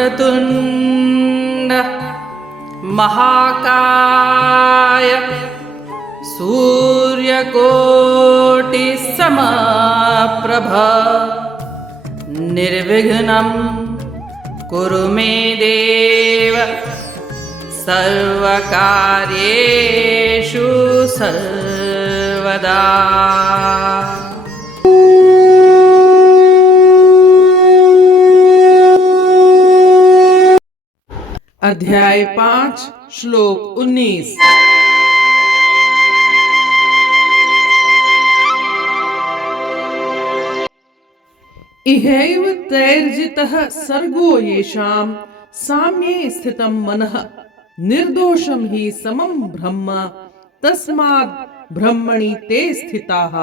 वक्रतुण्ड महाकाय सूर्यकोटिसमप्रभ निर्विघ्नं कुरु मे देव सर्वकार्येषु सर्वदा। अध्याय 5 श्लोक 19। इहैव तैर्जितः सर्गो येषां साम्ये स्थितं मनः निर्दोषं हि समं ब्रह्म तस्माद् ब्रह्मणि ते स्थिताः।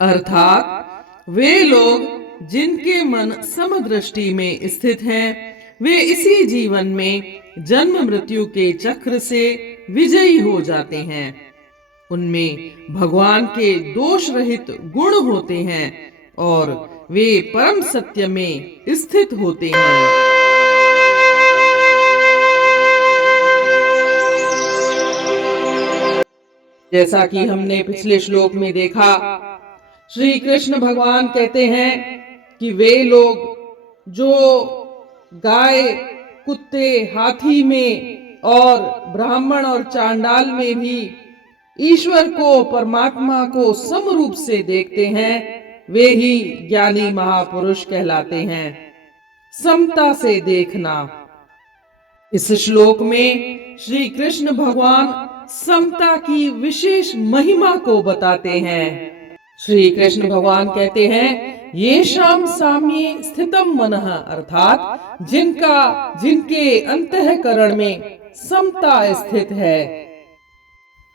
अर्थात वे लोग जिनके मन समदृष्टि में स्थित हैं, वे इसी जीवन में जन्म मृत्यु के चक्र से विजयी हो जाते हैं। उनमें भगवान के दोष रहित गुण होते हैं और वे परम सत्य में स्थित होते हैं। जैसा कि हमने पिछले श्लोक में देखा, श्री कृष्ण भगवान कहते हैं कि वे लोग जो गाय, कुत्ते, हाथी में और ब्राह्मण और चांडाल में भी ईश्वर को, परमात्मा को समरूप से देखते हैं, वे ही ज्ञानी महापुरुष कहलाते हैं। समता से देखना। इस श्लोक में श्री कृष्ण भगवान समता की विशेष महिमा को बताते हैं। श्री कृष्ण भगवान कहते हैं, ये शाम साम्ये स्थितम मनः, अर्थात जिनके अंतःकरण में समता स्थित है।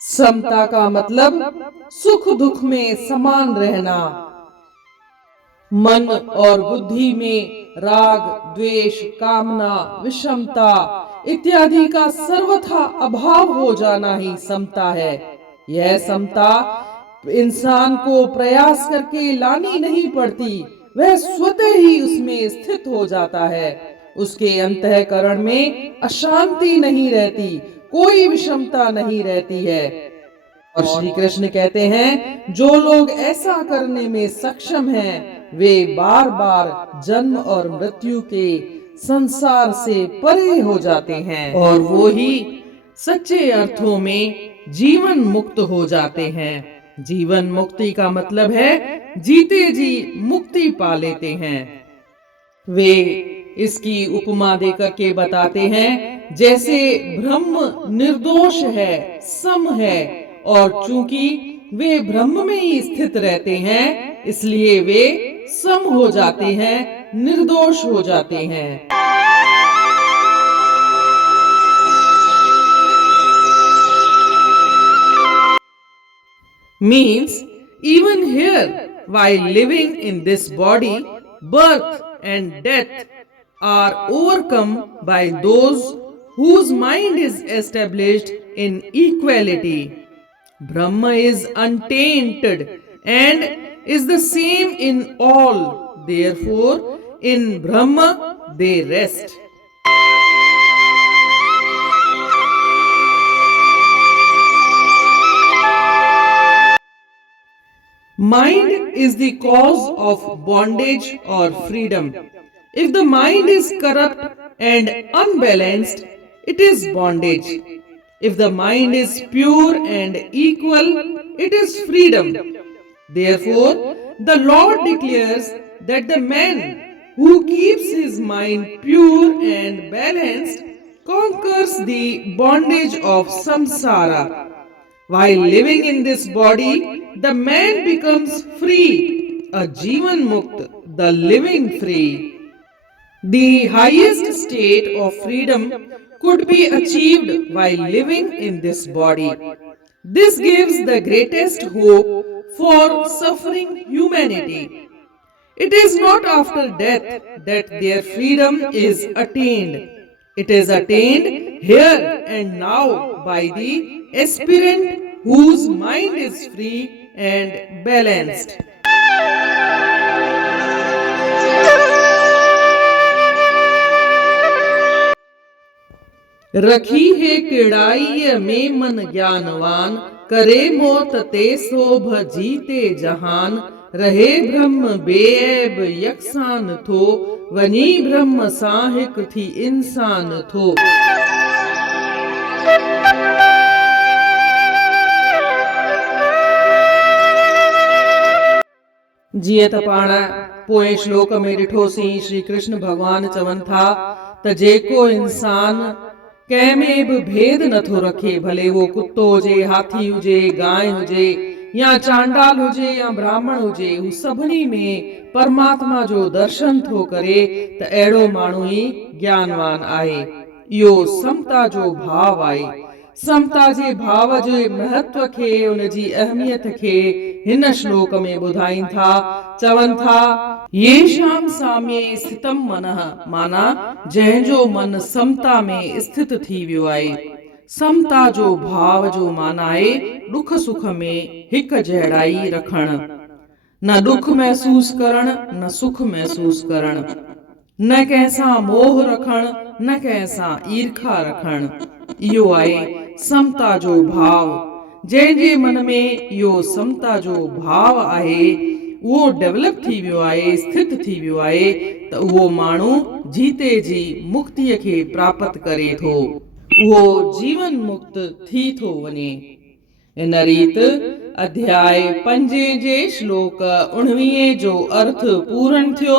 समता का मतलब सुख दुख में समान रहना, मन और बुद्धि में राग, द्वेष, कामना, विषमता इत्यादि का सर्वथा अभाव हो जाना ही समता है। यह समता इंसान को प्रयास करके लानी नहीं पड़ती, वह स्वतः ही उसमें स्थित हो जाता है। उसके अंतःकरण में अशांति नहीं रहती, कोई विषमता नहीं रहती है। और श्री कृष्ण कहते हैं, जो लोग ऐसा करने में सक्षम हैं, वे बार बार जन्म और मृत्यु के संसार से परे हो जाते हैं और वो ही सच्चे अर्थों में जीवन मुक्त हो जाते हैं। जीवन मुक्ति का मतलब है जीते जी मुक्ति पा लेते हैं। वे इसकी उपमा देकर के बताते हैं, जैसे ब्रह्म निर्दोष है, सम है, और चूंकि वे ब्रह्म में ही स्थित रहते हैं, इसलिए वे सम हो जाते हैं, निर्दोष हो जाते हैं। Means, even here, while living in this body, birth and death are overcome by those whose mind is established in equality. Brahma is untainted and is the same in all. Therefore, in Brahma they rest. Mind is the cause of bondage or freedom. If the mind is corrupt and unbalanced, it is bondage. If the mind is pure and equal, it is freedom. Therefore, the Lord declares that the man who keeps his mind pure and balanced conquers the bondage of samsara. While living in this body, the man becomes free, a Jivan Mukt, the living free. The highest state of freedom could be achieved while living in this body. This gives the greatest hope for suffering humanity. It is not after death that their freedom is attained. It is attained here and now by the aspirant whose mind is free and balanced. रखी है टेढ़ाई में मन ज्ञानवान, करे मौत ते शोभ जीते जहान, रहे ब्रह्म बेऐब यकसान थो, वनी ब्रह्म साहिक थी इंसान थो। जीअं त पाण पोएं श्लोक में ॾिठोसीं, श्री कृष्ण भगवान चवनि था त जेको इंसान कंहिं में बि भेद नथो रखे, भले वो कुत्तो हुजे, हाथी हुजे, गांइ हुजे या चांडाल हुजे या ब्राह्मण हुजे, हू सभिनी में परमात्मा जो दर्शन थो करे त अहिड़ो माण्हू ई ज्ञानवान आहे। इहो समता जो भाव आहे। समता जे भाव जे महत्व खे, उन जी अहमियत खे हिन श्लोक में ॿुधाइनि था। चवनि था येषां साम्ये स्थितम मनः, माना जंहिंजो मन समता में स्थित थी वियो आहे। समता जो भाव जो माना आहे दुख सुख में हिक जहिड़ाई रखण, न दुख महसूस करण न सुख महसूस करण, न कंहिंसां मोह रखण न कंहिंसां ईर्खा रखण। इहो आहे समता जो भाव। जंहिंजे मन में इहो समता जो भाव आहे, उहो डेवलप थी वियो आहे, स्थित थी वियो आहे, त उहो माण्हू जीते जी मुक्तिअ खे प्राप्त करे थो, उहो जीवन मुक्त थी थो वञे। इन रीत अध्याय 5 जे श्लोक 19 जो अर्थ पूर्ण थियो।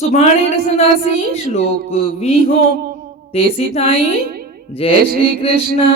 सुभाणे ॾिसंदासीं श्लोक 20। तेसी ताईं जय श्री कृष्ण।